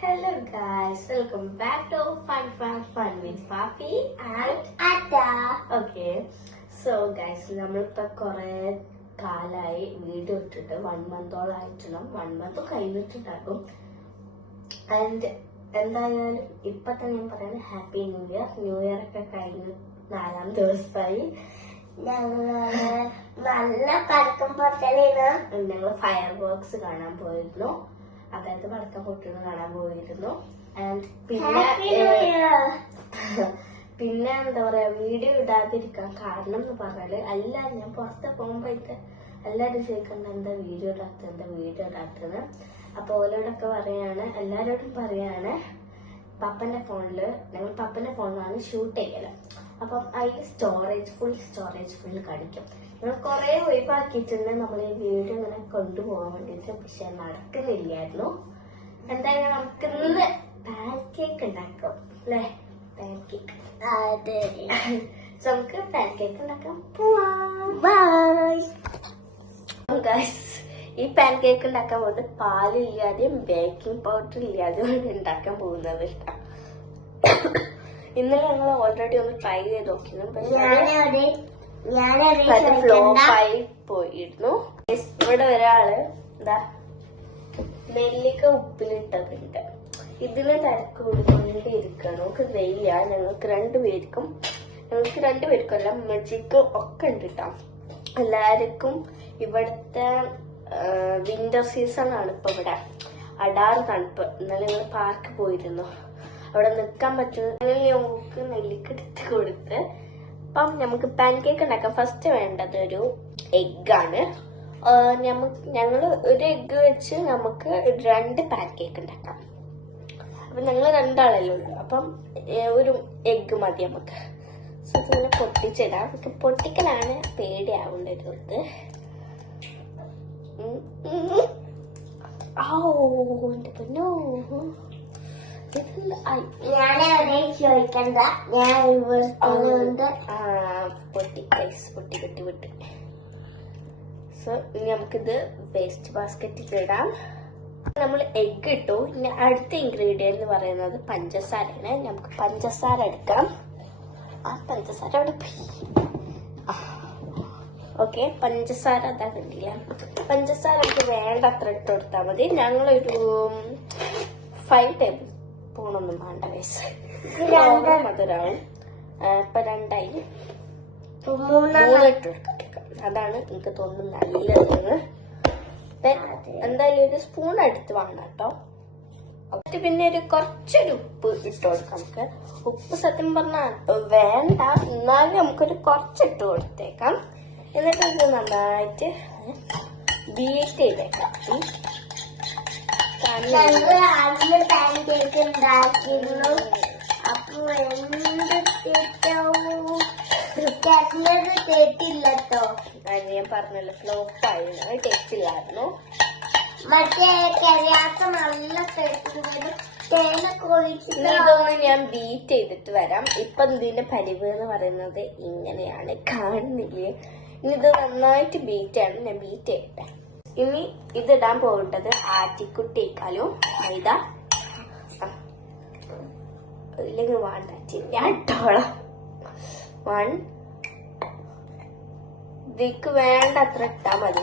Hello guys, welcome back to Fun with Papi and Atta. Okay, so guys, നമ്മളിപ്പോ കുറെ കാലായി video ഇട്ടിട്ട് 1 month ആയിട്ടുള്ള 1 month കഴിഞ്ഞിട്ടുണ്ടാകും. ആൻഡ് എന്തായാലും ഇപ്പൊ തന്നെ ഞാൻ പറയുന്നത് ഹാപ്പി ന്യൂ ഇയർ ഒക്കെ കഴിഞ്ഞു 4ാം ദിവസമായി. നല്ല പടക്കം പൊട്ടലാണ്. ഞങ്ങൾ ഫയർ വർക്ക്സ് കാണാൻ പോയിരുന്നു, അതായത് പടക്കം പൊട്ടുന്നത് കാണാൻ പോയിരുന്നു. ആൻഡ് പിന്നെ എന്താ പറയാ, വീഡിയോ ഇടാതിരിക്കാൻ കാരണം എന്ന് പറഞ്ഞാല് ഞാൻ പുറത്ത് പോകുമ്പോഴത്തെ എല്ലാവരും ചോദിക്കണ്ട എന്താ വീഡിയോ ഇടാത്തത്. അപ്പൊ ഓരോടൊക്കെ എല്ലാരോടും പറയാണ് പപ്പന്റെ ഫോണില്, ഞങ്ങൾ പപ്പന്റെ ഫോണിലാണ് ഷൂട്ട് ചെയ്യല്. അപ്പം അതിൽ ഫുൾ സ്റ്റോറേജ് കാണിക്കും. ഞങ്ങൾ കുറെ ഒഴിവാക്കിയിട്ടുണ്ട് നമ്മൾ ഈ വീഡിയോ ഇങ്ങനെ കൊണ്ടുപോകാൻ വേണ്ടിട്ട്, പക്ഷെ നടക്കുന്നില്ലായിരുന്നു. എന്തായാലും നമുക്ക് ഇന്ന് പാൻ കേക്ക് ഉണ്ടാക്കാം അല്ലേ? പാൻ കേക്ക് നമുക്ക് പാൻ കേക്ക് ഉണ്ടാക്കാൻ പോവാം. ഗൈസ്, ഈ പാൻ കേക്ക് ഉണ്ടാക്കാൻ വേണ്ടി പാലില്ലാതെയും ബേക്കിംഗ് പൗഡർ ഇല്ലാതെയും ഉണ്ടാക്കാൻ പോകുന്നത് ഇഷ്ടം. ഇന്നലെ ഞങ്ങൾ ഓൾറെഡി ഒന്ന് ട്രൈ ചെയ്ത് നോക്കിയിരുന്നു, പക്ഷെ ഫ്ലോപ്പായി പോയിരുന്നു. ഇവിടെ ഒരാള് എന്താ നെല്ലിക്ക ഉപ്പിലിട്ടതുണ്ട്, ഇതിന് തിരക്ക് കൊടുക്കൊണ്ടിരിക്കണം. നമുക്ക് വെയ്യ, ഞങ്ങൾക്ക് രണ്ടുപേർക്കും അല്ല മജിക്കും ഒക്കെ ഉണ്ട് കേട്ടോ. എല്ലാവർക്കും ഇവിടുത്തെ വിന്റർ സീസൺ ആണ് ഇപ്പൊ ഇവിടെ. അടാറ് തണുപ്പ്. ഇന്നലെ ഞങ്ങൾ പാർക്ക് പോയിരുന്നു, അവിടെ നിൽക്കാൻ പറ്റുന്ന നമുക്ക് നെല്ലിക്ക എടുത്ത് കൊടുത്ത്. അപ്പം നമുക്ക് പാൻ കേക്ക് ഉണ്ടാക്കാം. ഫസ്റ്റ് വേണ്ടത് ഒരു എഗ്ഗാണ്. ഞങ്ങള് ഒരു എഗ്ഗ് വെച്ച് നമുക്ക് 2 പാൻ കേക്ക് ഉണ്ടാക്കാം. അപ്പൊ ഞങ്ങള് 2 ആളല്ലേ ഉള്ളൂ, അപ്പം ഒരു എഗ്ഗ് മതി നമുക്ക്. ഇങ്ങനെ പൊട്ടിച്ചിടാം. പൊട്ടിക്കലാണ് പേടിയാവേണ്ടത്. എന്റെ പൊന്നോ, ചോദിക്കണ്ട, ഞാൻ പൊട്ടി. സോ ഇനി നമുക്കിത് വേസ്റ്റ് ബാസ്ക്കറ്റിൽ ഇടാം. നമ്മൾ എഗ് ഇട്ടു. ഇനി അടുത്ത ഇൻഗ്രീഡിയന്റ് എന്ന് പറയുന്നത് പഞ്ചസാരയാണ്. നമുക്ക് പഞ്ചസാര എടുക്കാം. ആ പഞ്ചസാര അവിടെ പോയി. ഓക്കെ, പഞ്ചസാര അതാ കണ്ടില്ല. പഞ്ചസാര നമുക്ക് വേണ്ടത്ര ഇട്ട് കൊടുത്താൽ മതി. ഞങ്ങളൊരു 5 ടേബിൾ സ്പൂണൊന്നും വേണ്ട വയസ്സ് മധുരവും. ഇപ്പൊ 2ആയി, 3 ഇട്ട് കൊടുക്കാം. അതാണ് എനിക്ക് തോന്നുന്നു നല്ലത്. എന്തായാലും ഒരു സ്പൂൺ എടുത്ത് വേണം കേട്ടോ. പിന്നെ കുറച്ചൊരു ഉപ്പ് ഇട്ട് കൊടുക്കാം നമുക്ക്. ഉപ്പ് സത്യം പറഞ്ഞാൽ വേണ്ട, എന്നാലും നമുക്കൊരു കുറച്ചിട്ട് കൊടുത്തേക്കാം. എന്നിട്ട് ഇത് നന്നായിട്ട് ബീറ്റ് ചെയ്തേക്കാം. പാൻ കേക്ക് ഉണ്ടാക്കിയിരുന്നു. അപ്പൊ കേട്ടില്ലട്ടോ, ഞാൻ പറഞ്ഞല്ലോ ഫ്ലോപ്പായിരുന്നു, ടേസ്റ്റ് ഇല്ലായിരുന്നു. മറ്റേ കരിയാത്ത നല്ല ഇതൊന്ന് ഞാൻ ബീറ്റ് ചെയ്തിട്ട് വരാം. ഇപ്പൊ ഇതിന്റെ പരിവ് എന്ന് പറയുന്നത് ഇങ്ങനെയാണ്, കാണുന്നില്ലേ? ഇനി ഇത് നന്നായിട്ട് ബീറ്റ് ആണ്, ഞാൻ ബീറ്റ് ചെയ്യട്ടെ. ഇനി ഇതിടാൻ പോകേണ്ടത് ആറ്റിക്കുട്ടിയേക്കാളും മൈദ ഇല്ലെങ്കിൽ വേണ്ട, ഞാൻ ഇട്ടോളാം. 1 ഇതിക്ക് വേണ്ട അത്ര ഇട്ടാ മതി.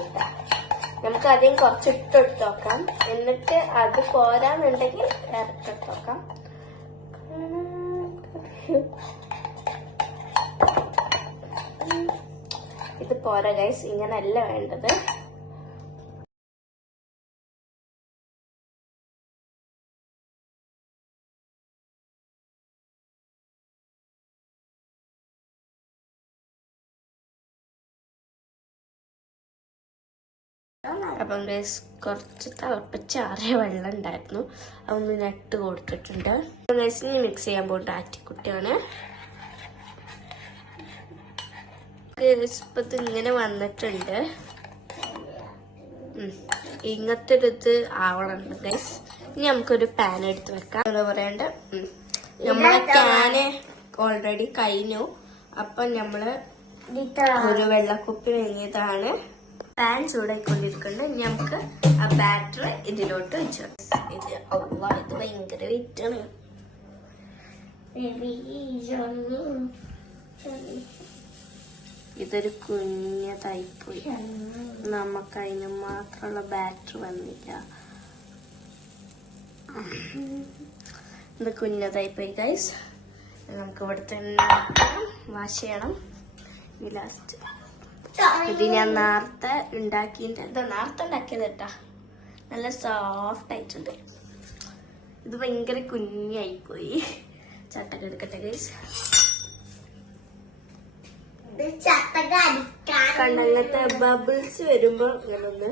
നമുക്ക് ആദ്യം കുറച്ച് ഇട്ടെടുത്ത് നോക്കാം, എന്നിട്ട് അത് പോരാന്നുണ്ടെങ്കിൽ ഇറക്കിട്ട് നോക്കാം. ഇത് പോരാ ഗൈസ്, ഇങ്ങനല്ല വേണ്ടത്. അപ്പം ഗൈസ് കുറച്ച് തിളപ്പിച്ചാറിയ വെള്ളം ഉണ്ടായിരുന്നു, അതൊന്ന് നട്ട് കൊടുത്തിട്ടുണ്ട്. ഗൈസിന് മിക്സ് ചെയ്യാൻ പോകുന്ന ആറ്റിക്കുട്ടിയാണ്. ഇപ്പത് ഇങ്ങനെ വന്നിട്ടുണ്ട്. ഇങ്ങനത്തെ ഒരു ഇത് ആവണുണ്ട് ഗൈസ്. ഇനി നമുക്കൊരു പാൻ എടുത്ത് വെക്കാം. പറയണ്ട, നമ്മളെ പാന് ഓൾറെഡി കഴിഞ്ഞു. അപ്പൊ നമ്മള് ഒരു വെള്ളക്കുപ്പി വാങ്ങിയതാണ്. പാൻ ചൂടായിക്കൊണ്ടിരിക്കുന്നുണ്ട്. ഇനി നമുക്ക് ആ ബാറ്റർ ഇതിലോട്ട് വെച്ചു. ഇത് ഇത് ഭയങ്കര വെയിറ്റാണ്. ഇതൊരു കുഞ്ഞതായിപ്പോയി. നമുക്ക് അതിന് മാത്രമുള്ള ബാറ്റർ വന്നില്ല. ഇത് കുഞ്ഞതായിപ്പോയി ഗൈസ്. നമുക്ക് ഇവിടെ തന്നെ വാഷ് ചെയ്യണം. ലാസ്റ്റ് ഇത് ഞാൻ നേരത്തെ ഉണ്ടാക്കിയത് കേട്ടാ. നല്ല സോഫ്റ്റ് ആയിട്ടുണ്ട്. ഇത് ഭയങ്കര കുഞ്ഞായിപ്പോയി. ചട്ടക്ക എടുക്കട്ടെ ഗൈസ്. കണ്ണങ്ങത്തെ ബബിൾസ് വരുമ്പോ ഇങ്ങനെ ഒന്ന്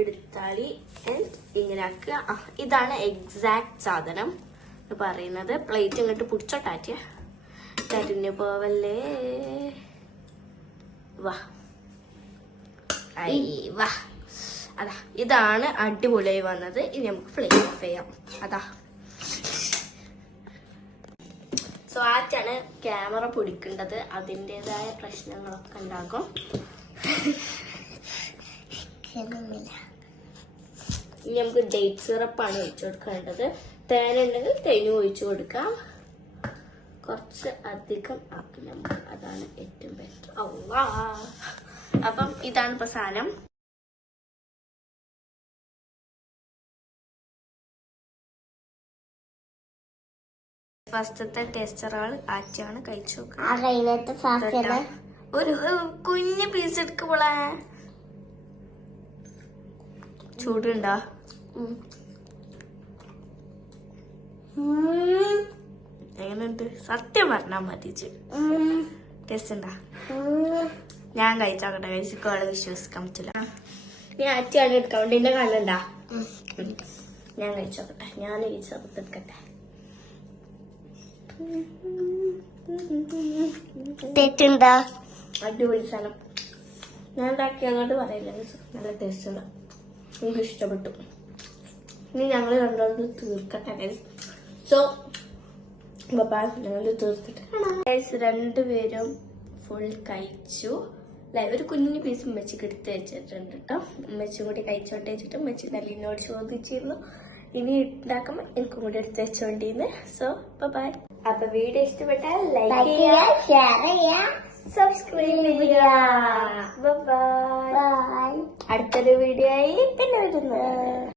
എടുത്താളി ഇങ്ങനെ ആക്കുക. ഇതാണ് എക്സാക്ട് സാധനം പറയുന്നത്. പ്ലേറ്റ് ഇങ്ങോട്ട് പിടിച്ചോട്ടാറ്റിയ കരിഞ്ഞു പോവല്ലേ. വാ വാ അതാ ഇതാണ് അടിപൊളിയായി വന്നത്. ഇനി നമുക്ക് ഫ്ലെയിം ഓഫ് ചെയ്യാം. അതാ സോ ആറ്റാണ് ക്യാമറ പിടിക്കേണ്ടത്. അതിൻ്റെതായ പ്രശ്നങ്ങളൊക്കെ ഉണ്ടാകും. ഇനി നമുക്ക് ഡേറ്റ് സിറപ്പാണ് ഒഴിച്ചു കൊടുക്കേണ്ടത്. തേനുണ്ടെങ്കിൽ തേനും ഒഴിച്ചു കൊടുക്കാം. കുറച്ച് അധികം ആക്കി നമുക്ക്, അതാണ് ഏറ്റവും ബെറ്റർ. അപ്പം ഇതാണ് ഇപ്പൊ സാധനം. ഫസ്റ്റത്തെ ടേസ്റ്ററുകൾ ആറ്റാണ് കഴിച്ചു നോക്കുക. ഒരു കുഞ്ഞ് പീസ് എടുക്കുമ്പോളെ ചൂടുണ്ടോ? എങ്ങനെയുണ്ട്? സത്യം പറഞ്ഞാൽ മതി. ടേസ്റ്റ് ഉണ്ടാ? ഞാൻ കഴിച്ചാക്കട്ടെ. കഴിച്ചിക്കോളെ വിശ്വസിക്കാൻ പറ്റില്ല. നീ ആറ്റിയാണ് എടുക്കാണ്ട് എന്നെ കാണണ്ടാ? ഞാൻ കഴിച്ചോക്കട്ടെ. ഞാൻ ഈ എടുക്കട്ടെ. അടിപൊളി സാധനം. ഞാൻ ഉണ്ടാക്കി അങ്ങോട്ട് പറയില്ല. നല്ല ടേസ്റ്റ് ഉണ്ട്. എനിക്ക് ഇഷ്ടപ്പെട്ടു. ഇനി ഞങ്ങൾ രണ്ടോണ്ട് തീർക്കട്ടെ. സോ ഞങ്ങൾ തീർത്തിട്ട് രണ്ടുപേരും ഫുൾ കഴിച്ചു. ഒരു കുഞ്ഞു പീസ് ഉമ്മച്ചിക്ക് എടുത്ത് വെച്ചിട്ടുണ്ട് കേട്ടോ. ഉമ്മച്ചി കൂടി കഴിച്ചോട്ടെ വെച്ചിട്ട് ഉമ്മച്ചി നല്ലിനോട് ചോദിച്ചിരുന്നു ഇനി ഉണ്ടാക്കുമ്പോ എനിക്കും കൂടി എടുത്ത് വെച്ചോണ്ടിന്ന്. So bye. അപ്പൊ വീഡിയോ ഇഷ്ടപ്പെട്ടാൽ ലൈക്ക് ചെയ്യുക, ഷെയർ ചെയ്യുക, സബ്സ്ക്രൈബ് ചെയ്യുക. ബൈ. അടുത്തൊരു വീഡിയോ ആയി പിന്നെ വരുന്നു.